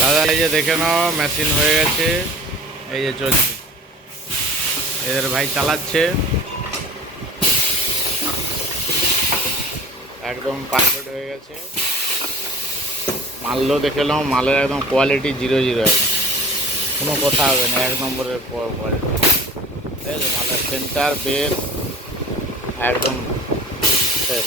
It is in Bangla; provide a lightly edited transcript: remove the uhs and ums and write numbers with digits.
দাদা এই যে দেখে নাও, মেশিন হয়ে গেছে, এই যে চলছে, এদের ভাই চালাচ্ছে, একদম পারফেক্ট হয়ে গেছে। মালও দেখে নাও, মালের একদম কোয়ালিটি 0-0, একদম কোনো কথা হবে না, 1 নম্বরের কোয়ালিটি। ঠিক আছে, মালের সেন্টার বেস একদম শেষ।